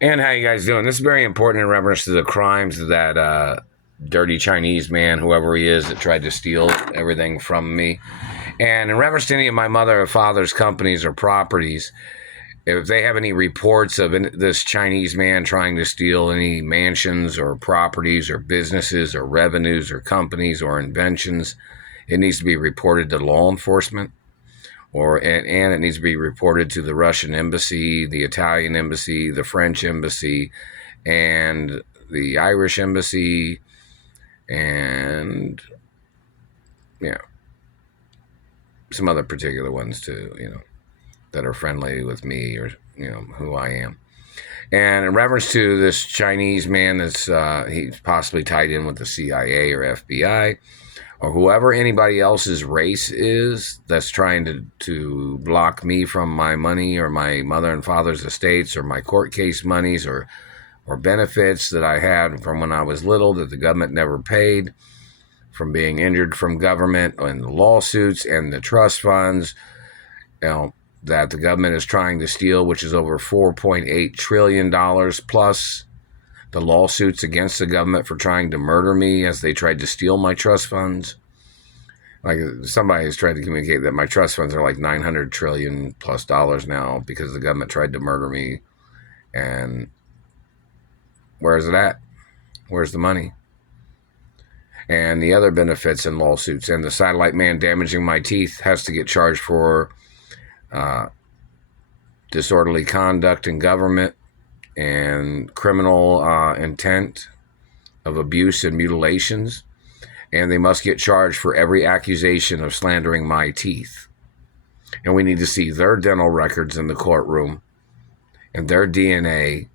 And how you guys doing? This is very important in reference to the crimes of that dirty Chinese man, whoever he is, that tried to steal everything from me. And in reference to any of my mother or father's companies or properties, if they have any reports of this Chinese man trying to steal any mansions or properties or businesses or revenues or companies or inventions, it needs to be reported to law enforcement and it needs to be reported to the Russian embassy, the Italian embassy, the French embassy, and the Irish embassy, and yeah, some other particular ones too, that are friendly with me or who I am. And in reference to this Chinese man that's he's possibly tied in with the CIA or FBI or whoever anybody else's race is that's trying to block me from my money or my mother and father's estates or my court case monies or benefits that I had from when I was little that the government never paid, from being injured from government and the lawsuits and the trust funds, that the government is trying to steal, which is over $4.8 trillion, plus the lawsuits against the government for trying to murder me as they tried to steal my trust funds. Like, somebody has tried to communicate that my trust funds are like $900 trillion plus now because the government tried to murder me. And where is it at? Where's the money? And the other benefits and lawsuits, and the satellite man damaging my teeth has to get charged for disorderly conduct in government and criminal intent of abuse and mutilations. And they must get charged for every accusation of slandering my teeth. And we need to see their dental records in the courtroom and their DNA.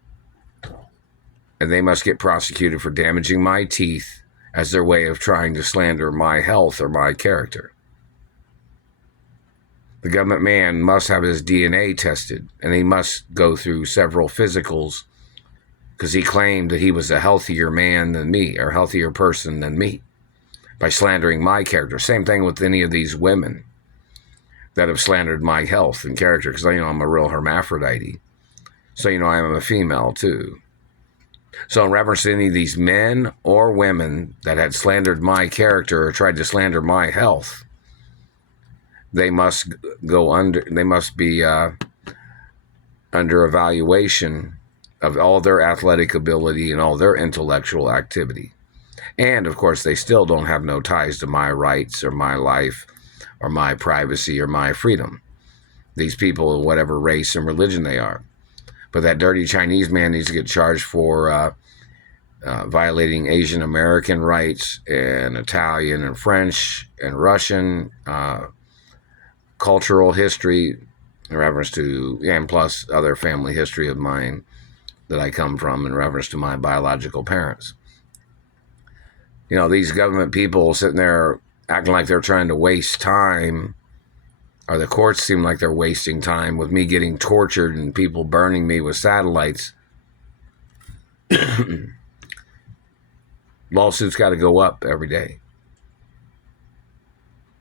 And they must get prosecuted for damaging my teeth as their way of trying to slander my health or my character. The government man must have his DNA tested, and he must go through several physicals because he claimed that he was a healthier man than me, or healthier person than me, by slandering my character. Same thing with any of these women that have slandered my health and character, because I'm a real hermaphrodite. So I am a female too. So in reference to any of these men or women that had slandered my character or tried to slander my health, they must be under evaluation of all their athletic ability and all their intellectual activity. And of course, they still don't have no ties to my rights or my life or my privacy or my freedom. These people, whatever race and religion they are. But that dirty Chinese man needs to get charged for violating Asian American rights and Italian and French and Russian cultural history in reference to, and plus other family history of mine that I come from in reference to my biological parents. These government people sitting there acting like they're trying to waste time, or the courts seem like they're wasting time with me getting tortured and people burning me with satellites. Lawsuits got to go up every day.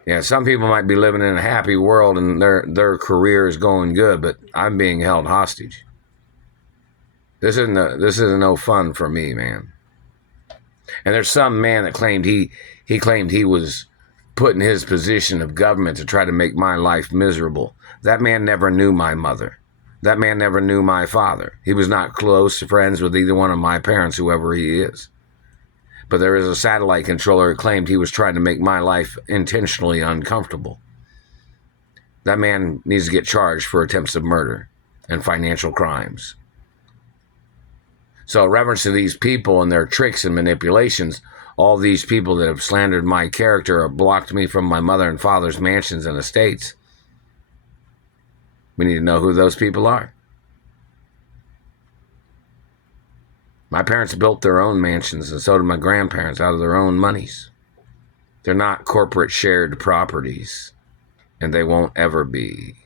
Yeah, some people might be living in a happy world and their career is going good, but I'm being held hostage. This isn't no fun for me, man. And there's some man that claimed he claimed he was put in his position of government to try to make my life miserable. That man never knew my mother. That man never knew my father. He was not close friends with either one of my parents, whoever he is. But there is a satellite controller who claimed he was trying to make my life intentionally uncomfortable. That man needs to get charged for attempts of murder and financial crimes. So in reference to these people and their tricks and manipulations, all these people that have slandered my character or blocked me from my mother and father's mansions and estates, we need to know who those people are. My parents built their own mansions, and so did my grandparents, out of their own monies. They're not corporate shared properties, and they won't ever be.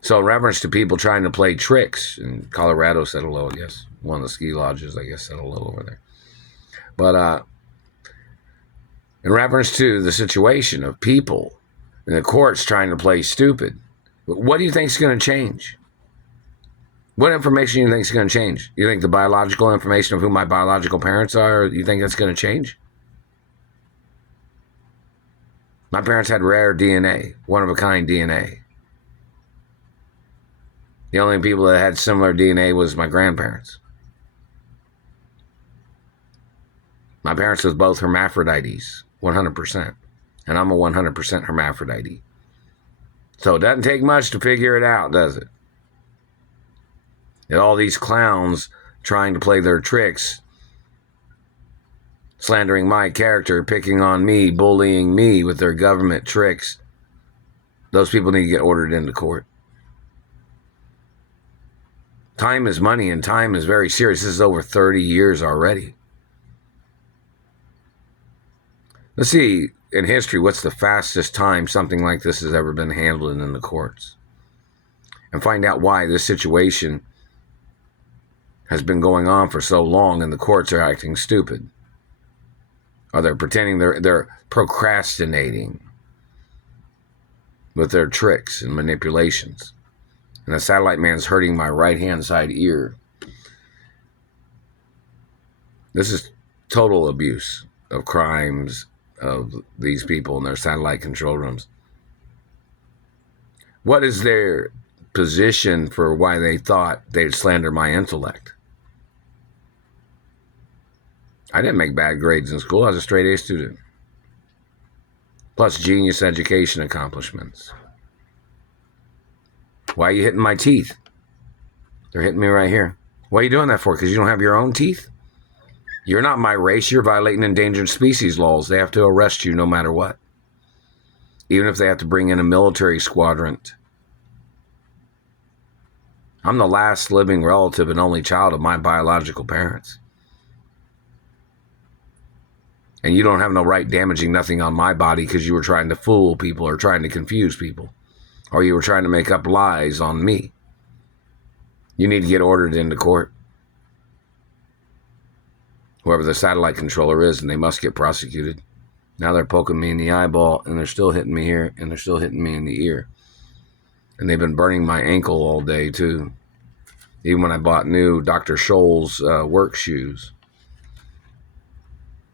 So in reference to people trying to play tricks, in Colorado said hello, I guess. One of the ski lodges, I guess, said hello over there. But in reference to the situation of people in the courts trying to play stupid, what do you think is going to change? What information do you think is going to change? You think the biological information of who my biological parents are, you think that's going to change? My parents had rare DNA, one-of-a-kind DNA. The only people that had similar DNA was my grandparents. My parents was both hermaphrodites, 100%. And I'm a 100% hermaphrodite. So it doesn't take much to figure it out, does it? And all these clowns trying to play their tricks, slandering my character, picking on me, bullying me with their government tricks. Those people need to get ordered into court. Time is money, and time is very serious. This is over 30 years already. Let's see, in history, what's the fastest time something like this has ever been handled in the courts? And find out why this situation has been going on for so long and the courts are acting stupid. Or they're pretending they're procrastinating with their tricks and manipulations. And the satellite man's hurting my right-hand side ear. This is total abuse of crimes of these people in their satellite control rooms. What is their position for why they thought they'd slander my intellect? I didn't make bad grades in school. I was a straight A student. Plus genius education accomplishments. Why are you hitting my teeth? They're hitting me right here. What are you doing that for? Because you don't have your own teeth? You're not my race. You're violating endangered species laws. They have to arrest you no matter what. Even if they have to bring in a military squadron. I'm the last living relative and only child of my biological parents. And you don't have no right damaging nothing on my body because you were trying to fool people or trying to confuse people. Or you were trying to make up lies on me. You need to get ordered into court. Whoever the satellite controller is, and they must get prosecuted. Now they're poking me in the eyeball, and they're still hitting me here, and they're still hitting me in the ear. And they've been burning my ankle all day, too. Even when I bought new Dr. Scholl's work shoes.